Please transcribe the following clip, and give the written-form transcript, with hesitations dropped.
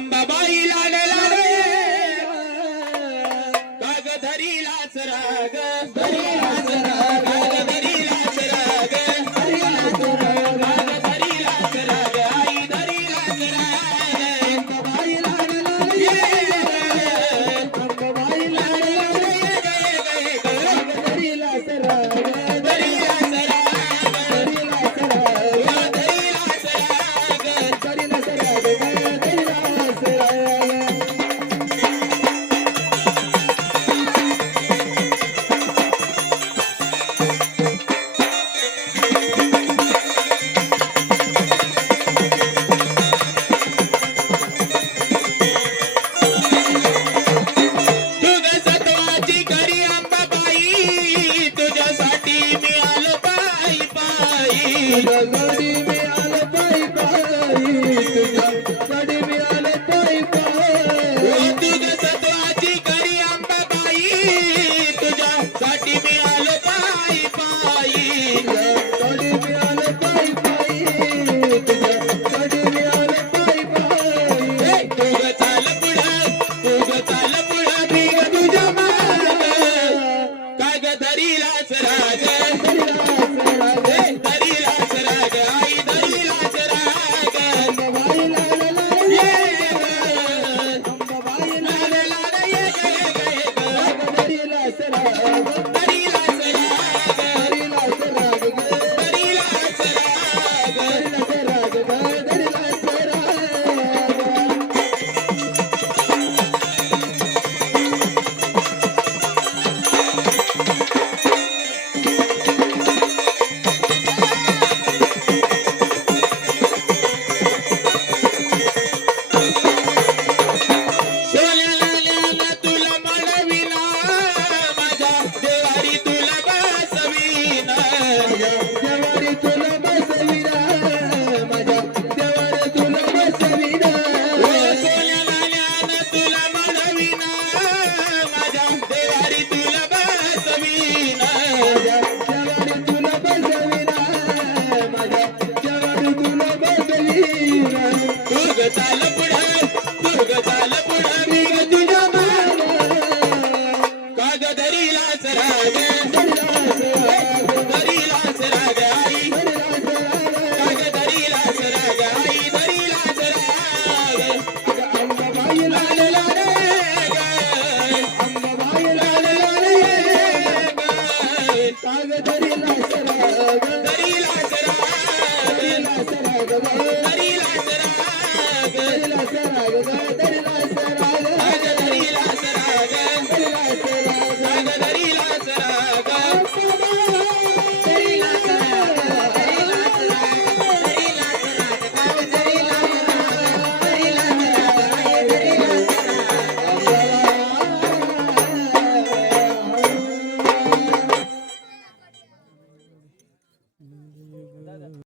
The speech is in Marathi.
अंबाबाई लाड लाडे काग धरीलाच राग धरीलाच राग काग धरीलाच राग धरीलाच राग काग धरीलाच राग आई धरीलाच राग अंबाबाई लाड लाडे अंबाबाई लाड लाडे काग धरीलाच राग धरीलाच राग धरीलाच राग धरीलाच राग धरीलाच राग धरीलाच राग तुझ सत्वाची खरी अंबाबाई तुझ्यासाठी मी आलो पायी पायी तुझ्यासाठी मी आलो पायी पायी तुझ्यासाठी मी आलो पायी पायी तुझ सत्वाची खरी अंबाबाई तुझ्यासाठी मी आलो पायी पायी तुझ्यासाठी मी आलो पायी पायी तुझ्यासाठी मी आलो पायी पायी तुझ चाल पुढं मी ग तुझ्या माग काग धरीलाच राग धरीलाच राग आई धरीलाच राग अंबाबाई लाड लाड अंबाबाई लाड लाड काग धरीलाच राग धरीलाच राग धरीलाच राग धरीलाच राग धरीलाच राग धरीलाच राग सोन्याला तुला म्हणविना माझ्या देवारी तुला बसविना देवारी तुला बसविना माझ्या देवारी तुला बसविना सोन्याला तुला म्हणविना माझ्या देवारी तुला बसविना देवारी तुला बसविना माझ्या देवारी तुला बसविना दुर्ग चाल पुढं मी ग तुझ्या माग काग धरीलाच राग धरीलाच राग आई काग धरीलाच राग आई धरीलाच राग अंबाबाई लाड लाडे अंबाबाई लाड लाडे काग धरीलाच राग धरीलाच राग धरीलाच राग धरीलाच